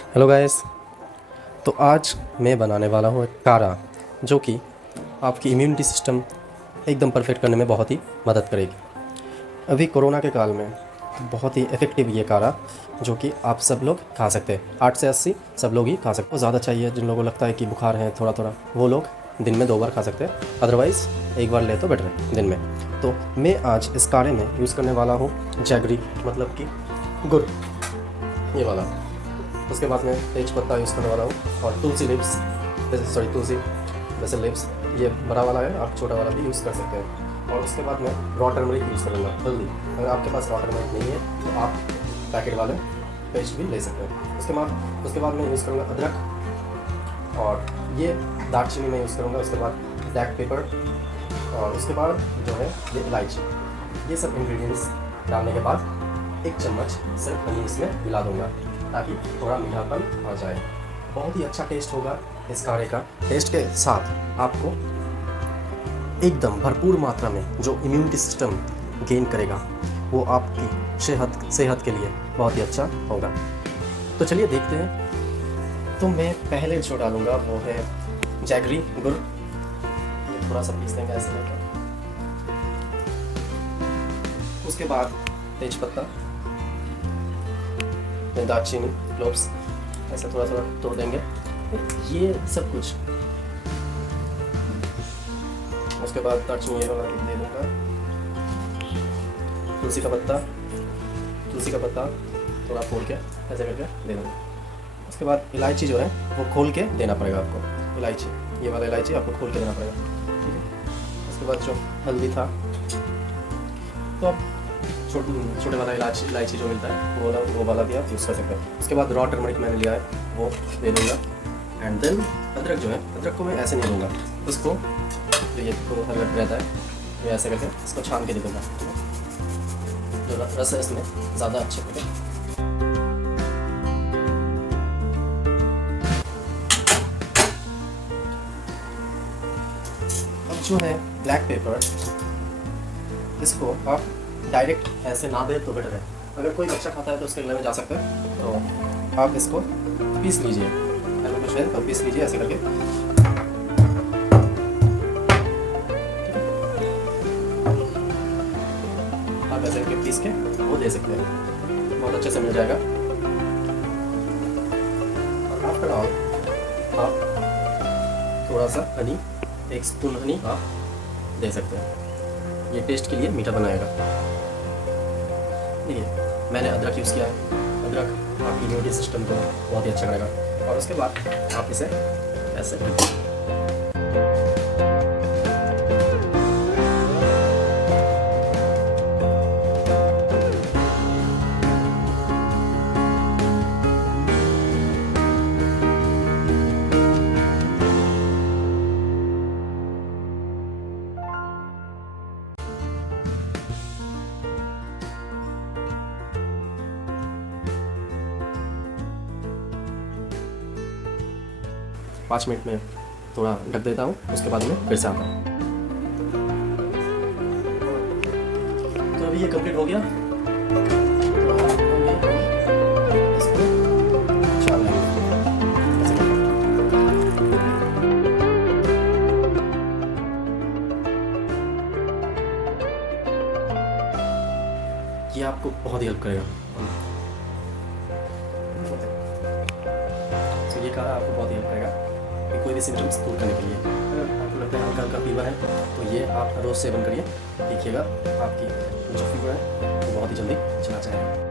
Hello guys. तो आज मैं बनाने वाला हूँ एक काढ़ा जो कि आपकी इम्यूनिटी सिस्टम एकदम परफेक्ट करने में बहुत ही मदद करेगी। अभी कोरोना के काल में बहुत ही इफ़ेक्टिव ये काढ़ा जो कि आप सब लोग खा सकते हैं। 8 से 80 सब लोग ही खा सकते हैं। ज़्यादा चाहिए जिन लोगों को लगता है कि बुखार है थोड़ा थोड़ा, वो लोग दिन में 2 बार खा सकते हैं, अदरवाइज़ एक बार ले तो बेटर है दिन में। तो मैं आज इस काढ़े में यूज़ करने वाला हूँ जैगरी, मतलब कि गुड़, ये वाला। उसके बाद में तेज पत्ता यूज़ करने वाला हूँ और तुलसी लिप्स, तुलसी वैसे लिप्स, ये बड़ा वाला है, आप छोटा वाला भी यूज़ कर सकते हैं। और उसके बाद मैं रॉ टर्मरिक यूज़ करूँगा, हल्दी। अगर आपके पास रॉ टर्मरिक नहीं है तो आप पैकेट वाले पेस्ट भी ले सकते हैं। उसके बाद मैं यूज़ करूँगा अदरक, और ये दालचीनी मैं यूज़ करूँगा। उसके बाद ब्लैक पेपर, और उसके बाद जो है ये इलायची। ये सब इंग्रेडिएंट्स डालने के बाद 1 चम्मच सिर्फ हनी इसमें मिला दूँगा ताकि थोड़ा मीठापन आ जाए। बहुत ही अच्छा टेस्ट होगा इस काढ़े का। टेस्ट के साथ आपको एकदम भरपूर मात्रा में जो इम्यूनिटी सिस्टम गेन करेगा वो आपकी सेहत के लिए बहुत ही अच्छा होगा। तो चलिए देखते हैं। तो मैं पहले जो डालूँगा वो है जैगरी गुड़। ये थोड़ा सा पीस देंगे ऐसे लेकर। उसके बाद तेज पत्ता, दालचीनी, क्लोव्स, ऐसे थोड़ा थोड़ा तोड़ देंगे, ये सब कुछ। उसके बाद दालचीनी ये वाला दे दूँगा। तुलसी का पत्ता थोड़ा फोड़ के ऐसे करके दे दूँगा। उसके बाद इलायची जो है वो खोल के देना पड़ेगा आपको। इलायची, ये वाला इलायची आपको खोल के देना पड़ेगा, ठीक है। उसके बाद जो हल्दी था, तो आप छोटे वाला इलायची जो मिलता है वो वाला भी आप यूज़ कर सकते हैं। उसके बाद रॉ टर्मरिक मैंने लिया है वो दे दूँगा। एंड देन अदरक जो है, अदरक को मैं ऐसे नहीं दूँगा, उसको जो ये अदरक रहता है मैं ऐसे करके इसको छान के दे दूँगा, जो रस है इसमें ज़्यादा अच्छे होगा। अब जो है ब्लैक पेपर, इसको आप डायरेक्ट ऐसे ना दे तो बेटर है। अगर कोई बच्चा खाता है तो उसके गले में जा सकता है, तो आप इसको पीस लीजिए, अगर कुछ है तो पीस लीजिए ऐसे करके। आप ऐसे करके पीस के वो दे सकते हैं, बहुत अच्छे से मिल जाएगा। और आफ्टर ऑल आप थोड़ा सा हनी, 1 स्पून हनी आप दे सकते हैं, ये टेस्ट के लिए मीठा बनाएगा। देखिए मैंने अदरक यूज़ किया है। अदरक आपकी इम्यूनिटी सिस्टम को बहुत ही अच्छा करेगा। और उसके बाद आप इसे ऐसे 5 मिनट में थोड़ा ढक देता हूँ। उसके बाद में फिर से आता हूँ। तो अभी ये कंप्लीट हो गया। इसको छान लेंगे ऐसे करके। ये आपको बहुत ही हेल्प करेगा। तो ये काढ़ा आपको बहुत ही हेल्प करेगा कोई भी सिम्टम्स दूर करने के लिए। अगर आपको लगता है हल्का फीवर है तो ये आप रोज़ सेवन करिए, देखिएगा आपकी जो फीवर है वो बहुत ही जल्दी चला जाएगा।